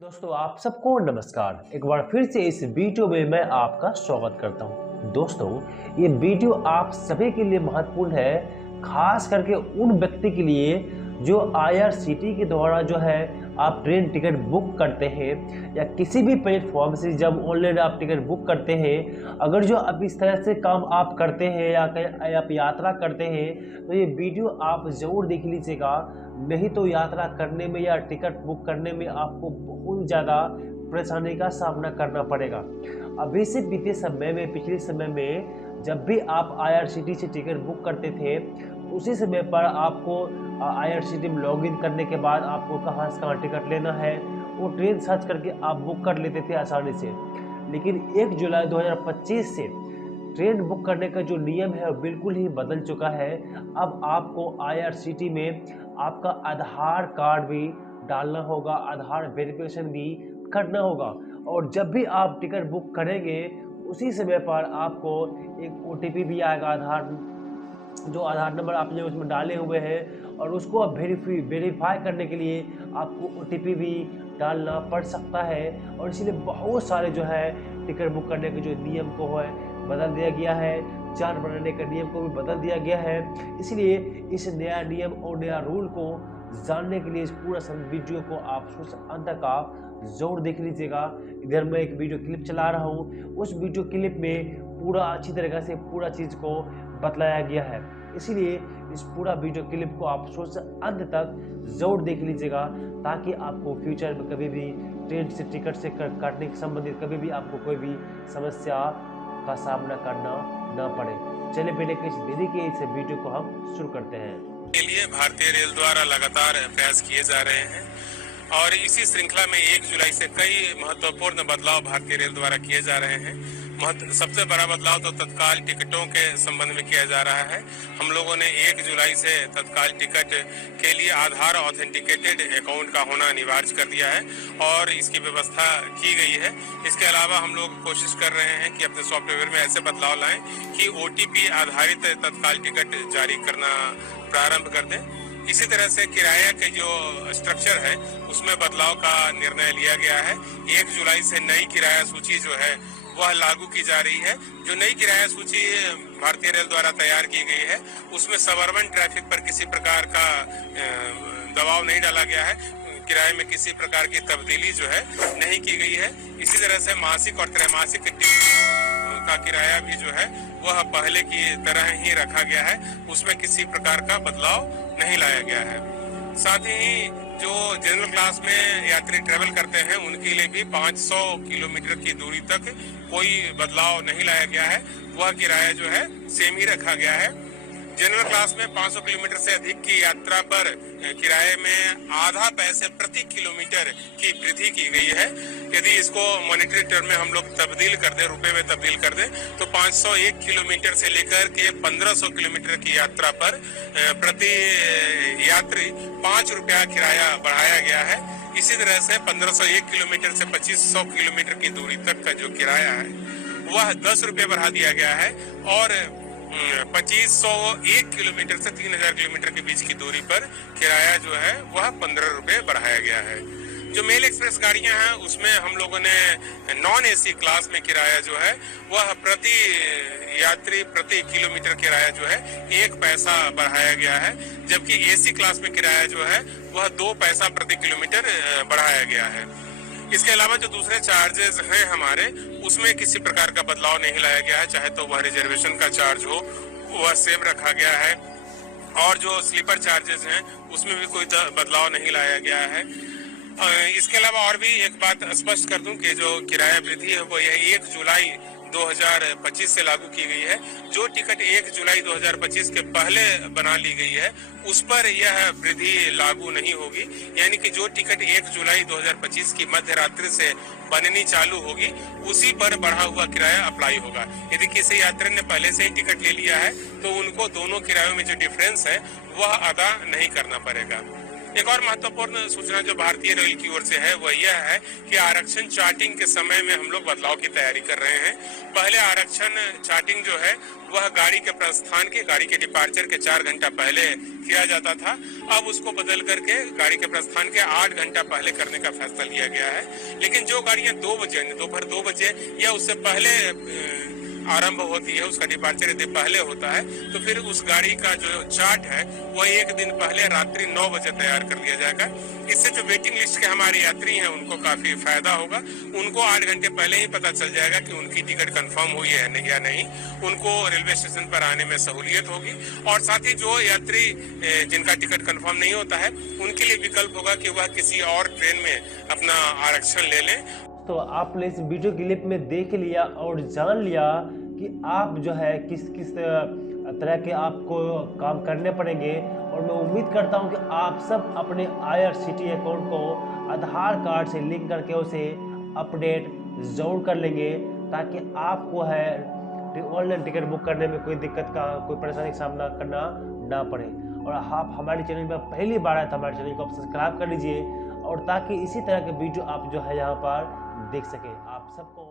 दोस्तों आप सबको नमस्कार। एक बार फिर से इस वीडियो में मैं आपका स्वागत करता हूं। दोस्तों ये वीडियो आप सभी के लिए महत्वपूर्ण है, खास करके उन व्यक्ति के लिए जो आईआरसीटी के द्वारा जो है आप ट्रेन टिकट बुक करते हैं या किसी भी प्लेटफॉर्म से जब ऑनलाइन आप टिकट बुक करते हैं। अगर जो आप इस तरह से काम आप करते हैं या कहीं आप यात्रा करते हैं तो ये वीडियो आप ज़रूर देख लीजिएगा, नहीं तो यात्रा करने में या टिकट बुक करने में आपको बहुत ज़्यादा परेशानी का सामना करना पड़ेगा। अभी से बीते समय में, पिछले समय में जब भी आप आईआरसीटी से टिकट बुक करते थे उसी समय पर आपको आईआरसीटी में लॉगिन करने के बाद आपको कहाँ से कहाँ टिकट लेना है वो ट्रेन सर्च करके आप बुक कर लेते थे आसानी से। लेकिन 1 जुलाई 2025 से ट्रेन बुक करने का जो नियम है वो बिल्कुल ही बदल चुका है। अब आपको आईआरसीटी में आपका आधार कार्ड भी डालना होगा, आधार वेरिफिकेशन भी करना होगा और जब भी आप टिकट बुक करेंगे उसी समय पर आपको एक ओटीपी भी आएगा, जो आधार नंबर आपने उसमें डाले हुए हैं और उसको अब वेरीफाई करने के लिए आपको ओटीपी भी डालना पड़ सकता है। और इसीलिए बहुत सारे जो है टिकट बुक करने के जो नियम को है बदल दिया गया है, चार्ट बनाने के नियम को भी बदल दिया गया है। इसलिए इस नया नियम और नया रूल को जानने के लिए इस पूरा वीडियो को आप शुरू से अंत तक आप जरूर देख लीजिएगा। इधर मैं एक वीडियो क्लिप चला रहा हूँ, उस वीडियो क्लिप में पूरा अच्छी तरीके से पूरा चीज़ को बतलाया गया है। इसीलिए इस पूरा वीडियो क्लिप को आप शुरू से अंत तक जरूर देख लीजिएगा ताकि आपको फ्यूचर में कभी भी ट्रेन से टिकट से काटने के संबंधित कभी भी आपको कोई भी समस्या का सामना करना न पड़े। चलिए पहले किसी देरी के इस वीडियो को हम शुरू करते हैं। के लिए भारतीय रेल द्वारा लगातार प्रयास किए जा रहे हैं और इसी श्रृंखला में 1 जुलाई से कई महत्वपूर्ण बदलाव भारतीय रेल द्वारा किए जा रहे हैं। सबसे बड़ा बदलाव तो तत्काल टिकटों के संबंध में किया जा रहा है। हम लोगों ने 1 जुलाई से तत्काल टिकट के लिए आधार ऑथेंटिकेटेड अकाउंट का होना अनिवार्य कर दिया है और इसकी व्यवस्था की गई है। इसके अलावा हम लोग कोशिश कर रहे हैं कि अपने सॉफ्टवेयर में ऐसे बदलाव लाएं कि ओटीपी आधारित तत्काल टिकट जारी करना प्रारंभ कर दें। इसी तरह से किराया के जो स्ट्रक्चर है उसमें बदलाव का निर्णय लिया गया है। 1 जुलाई से नई किराया सूची जो है वह लागू की जा रही है। जो नई किराया सूची भारतीय रेल द्वारा तैयार की गई है उसमें सबअर्बन ट्रैफिक पर किसी प्रकार का दबाव नहीं डाला गया है, किराए में किसी प्रकार की तब्दीली जो है नहीं की गई है। इसी तरह से मासिक और त्रैमासिक का किराया भी जो है वह पहले की तरह ही रखा गया है, उसमें किसी प्रकार का बदलाव नहीं लाया गया है। साथ ही जो जनरल क्लास में यात्री ट्रेवल करते हैं उनके लिए भी 500 किलोमीटर की दूरी तक कोई बदलाव नहीं लाया गया है, वह किराया जो है सेम ही रखा गया है। जनरल क्लास में 500 किलोमीटर से अधिक की यात्रा पर किराए में आधा पैसे प्रति किलोमीटर की वृद्धि की गई है। यदि इसको मॉनेटरी टर्म में हम लोग तब्दील कर दें, रुपए में तब्दील कर दें, तो 501 किलोमीटर से लेकर के 1500 किलोमीटर की यात्रा पर प्रति यात्री 5 रुपया किराया बढ़ाया गया है। इसी तरह से 1501 किलोमीटर से 2500 किलोमीटर की दूरी तक का जो किराया है वह 10 रुपये बढ़ा दिया गया है और 2501 किलोमीटर से 3000 किलोमीटर के बीच की दूरी पर किराया जो है वह 15 रुपये बढ़ाया गया है। जो मेल एक्सप्रेस गाड़ियां हैं उसमें हम लोगों ने नॉन एसी क्लास में किराया जो है वह प्रति यात्री प्रति किलोमीटर किराया जो है 1 पैसा बढ़ाया गया है, जबकि एसी क्लास में किराया जो है वह 2 पैसा प्रति किलोमीटर बढ़ाया गया है। इसके अलावा जो दूसरे चार्जेस हैं हमारे उसमें किसी प्रकार का बदलाव नहीं लाया गया है, चाहे तो वह रिजर्वेशन का चार्ज हो वह सेम रखा गया है और जो स्लीपर चार्जेस हैं उसमें भी कोई बदलाव नहीं लाया गया है। इसके अलावा और भी एक बात स्पष्ट कर दूं कि जो किराया वृद्धि है वो यह 1 जुलाई 2025 से लागू की गई है। जो टिकट 1 जुलाई 2025 के पहले बना ली गई है उस पर यह वृद्धि लागू नहीं होगी, यानी कि जो टिकट 1 जुलाई 2025 की मध्य रात्रि से बननी चालू होगी उसी पर बढ़ा हुआ किराया अप्लाई होगा। यदि किसी यात्री ने पहले से ही टिकट ले लिया है तो उनको दोनों किरायों में जो डिफरेंस है वह अदा नहीं करना पड़ेगा। एक और महत्वपूर्ण सूचना जो भारतीय रेल की ओर से है वह यह है कि आरक्षण चार्टिंग के समय में हम लोग बदलाव की तैयारी कर रहे हैं। पहले आरक्षण चार्टिंग जो है वह गाड़ी के प्रस्थान के, गाड़ी के डिपार्चर के 4 घंटा पहले किया जाता था। अब उसको बदल करके गाड़ी के प्रस्थान के 8 घंटा पहले करने का फैसला लिया गया है। लेकिन जो गाड़ियां 2 बजे, दोपहर 2 बजे या उससे पहले आरंभ होती है, उसका डिपार्चर यदि पहले होता है तो फिर उस गाड़ी का जो चार्ट है वह 1 दिन पहले रात्रि 9 बजे तैयार कर लिया जाएगा। इससे जो वेटिंग लिस्ट के हमारे यात्री हैं उनको काफी फायदा होगा। उनको 8 घंटे पहले ही पता चल जाएगा कि उनकी टिकट कंफर्म हुई है या नहीं। उनको रेलवे स्टेशन पर आने में सहूलियत होगी और साथ ही जो यात्री जिनका टिकट कंफर्म नहीं होता है उनके लिए विकल्प होगा कि वह किसी और ट्रेन में अपना आरक्षण ले लें। तो आपने इस वीडियो क्लिप में देख लिया और जान लिया कि आप जो है किस किस तरह के आपको काम करने पड़ेंगे। और मैं उम्मीद करता हूं कि आप सब अपने IRCTC अकाउंट को आधार कार्ड से लिंक करके उसे अपडेट ज़रूर कर लेंगे, ताकि आपको है ऑनलाइन टिकट बुक करने में कोई दिक्कत का, कोई परेशानी का सामना करना ना पड़े। और आप हमारे चैनल पर पहली बार आए तो हमारे चैनल को आप सब्सक्राइब कर लीजिए, और ताकि इसी तरह के वीडियो आप जो है यहाँ पर देख सकें। आप सबको